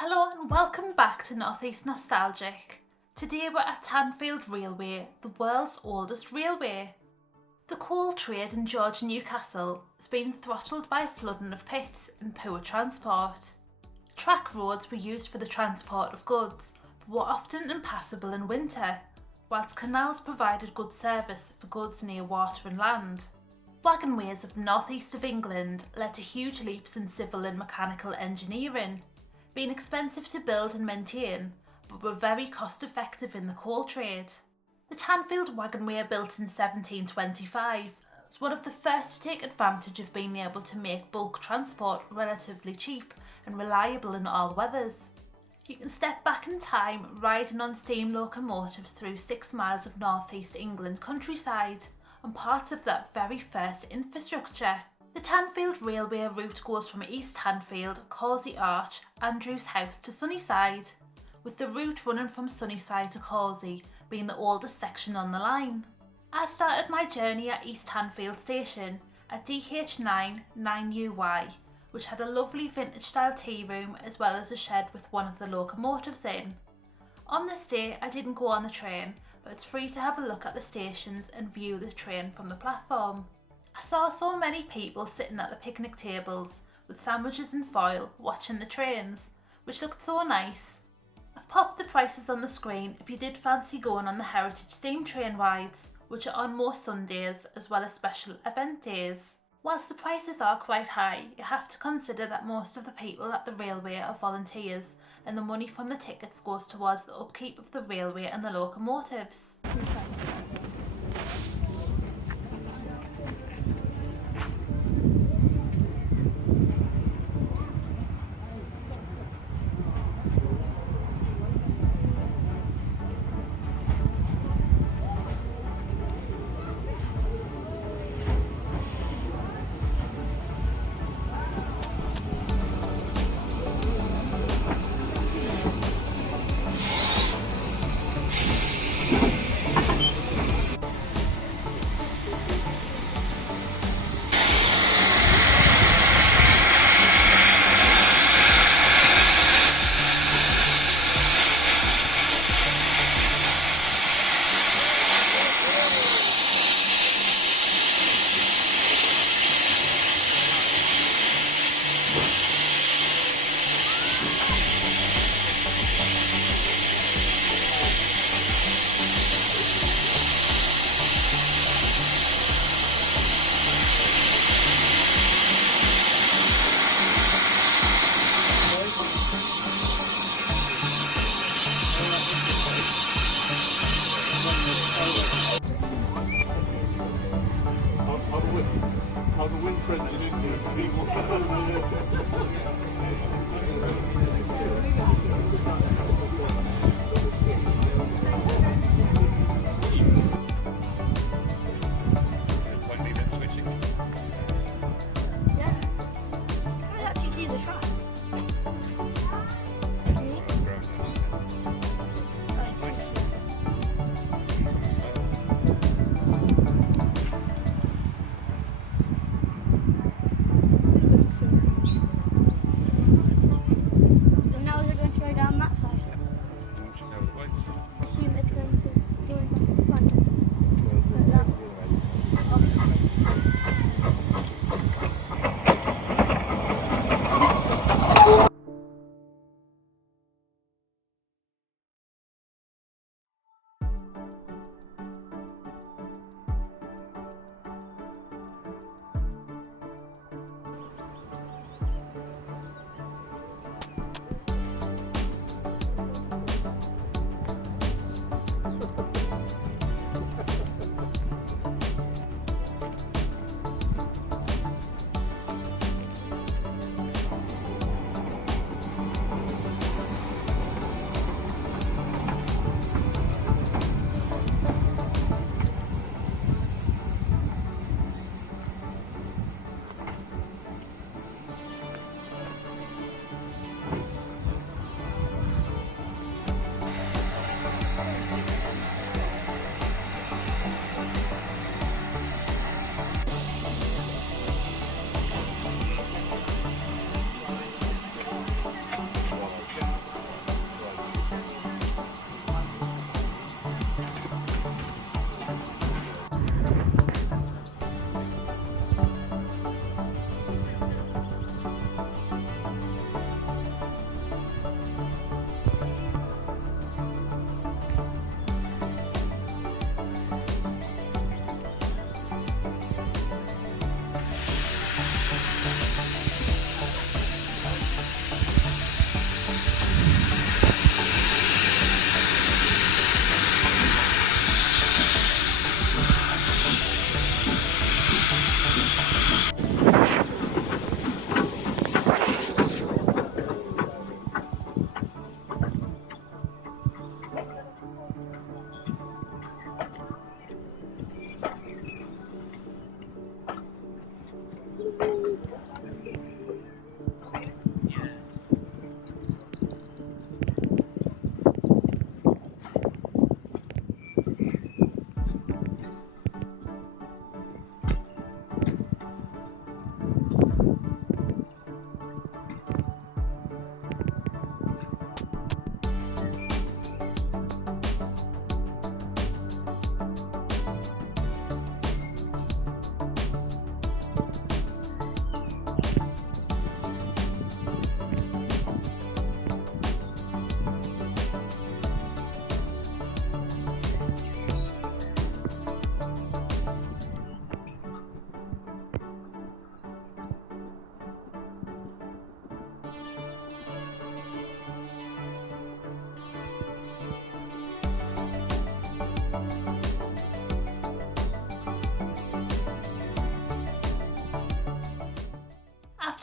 Hello and welcome back to North East Nostalgic. Today we're at Tanfield Railway, the world's oldest railway. The coal trade in Georgian Newcastle has been throttled by flooding of pits and poor transport. Track roads were used for the transport of goods, but were often impassable in winter, whilst canals provided good service for goods near water and land. Waggonways of the northeast of England led to huge leaps in civil and mechanical engineering, being expensive to build and maintain, but were very cost effective in the coal trade. The Tanfield Waggonway, built in 1725, was one of the first to take advantage of being able to make bulk transport relatively cheap and reliable in all weathers. You can step back in time riding on steam locomotives through 6 miles of northeast England countryside and parts of that very first infrastructure. The Tanfield Railway route goes from East Tanfield, Causey Arch, Andrews House to Sunnyside, with the route running from Sunnyside to Causey being the oldest section on the line. I started my journey at East Tanfield Station at DH9 9UY, which had a lovely vintage style tea room as well as a shed with one of the locomotives in. On this day I didn't go on the train, but it's free to have a look at the stations and view the train from the platform. I saw so many people sitting at the picnic tables with sandwiches and foil watching the trains, which looked so nice. I've popped the prices on the screen if you did fancy going on the Heritage Steam Train rides, which are on most Sundays as well as special event days. Whilst the prices are quite high, you have to consider that most of the people at the railway are volunteers and the money from the tickets goes towards the upkeep of the railway and the locomotives.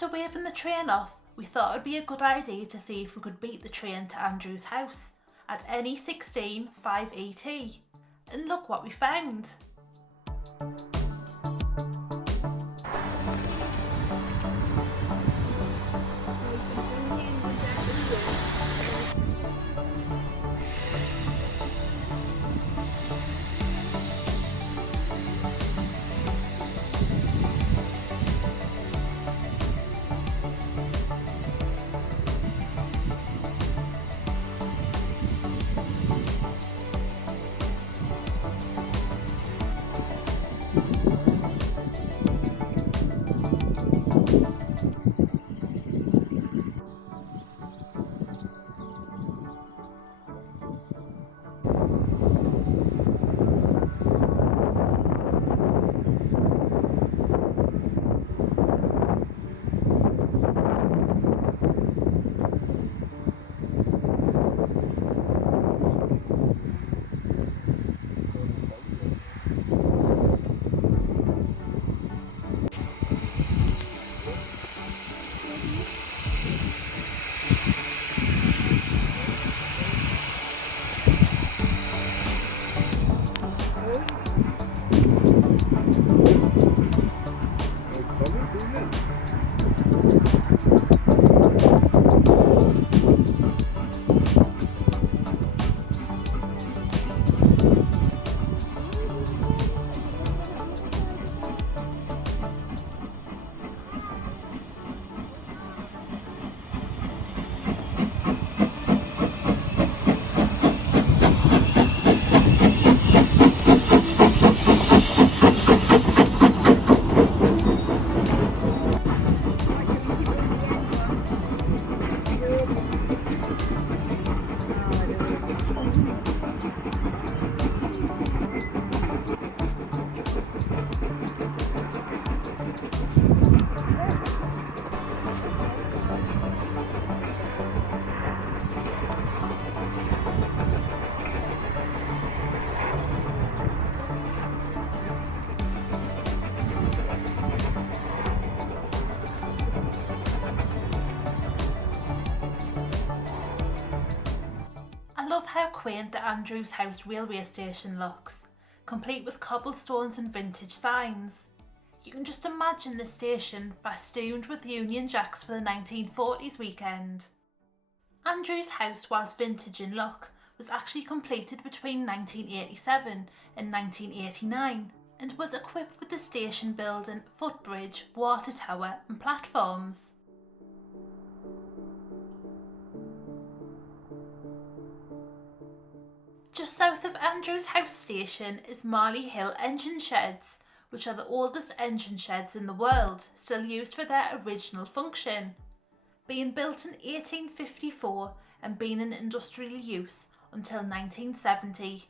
After waving the train off, we thought it would be a good idea to see if we could beat the train to Andrew's house at NE16 5ET. And look what we found. I love how quaint the Andrews House railway station looks, complete with cobblestones and vintage signs. You can just imagine the station festooned with Union Jacks for the 1940s weekend. Andrews House, whilst vintage in look, was actually completed between 1987 and 1989 and was equipped with the station building, footbridge, water tower and platforms. Just south of Andrews House Station is Marley Hill engine sheds, which are the oldest engine sheds in the world, still used for their original function. Being built in 1854 and being in industrial use until 1970.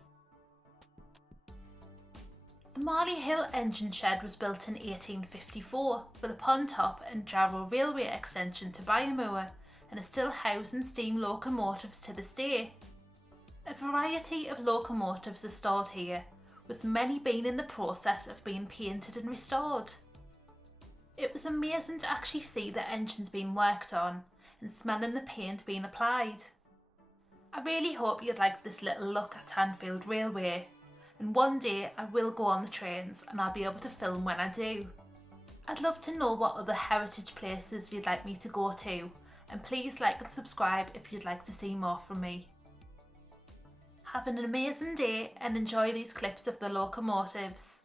The Marley Hill engine shed was built in 1854 for the Pontop and Jarrow Railway extension to Biomoor and is still housing steam locomotives to this day. A variety of locomotives are stored here, with many being in the process of being painted and restored. It was amazing to actually see the engines being worked on and smelling the paint being applied. I really hope you'd like this little look at Tanfield Railway, and one day I will go on the trains and I'll be able to film when I do. I'd love to know what other heritage places you'd like me to go to, and please like and subscribe if you'd like to see more from me. Have an amazing day and enjoy these clips of the locomotives.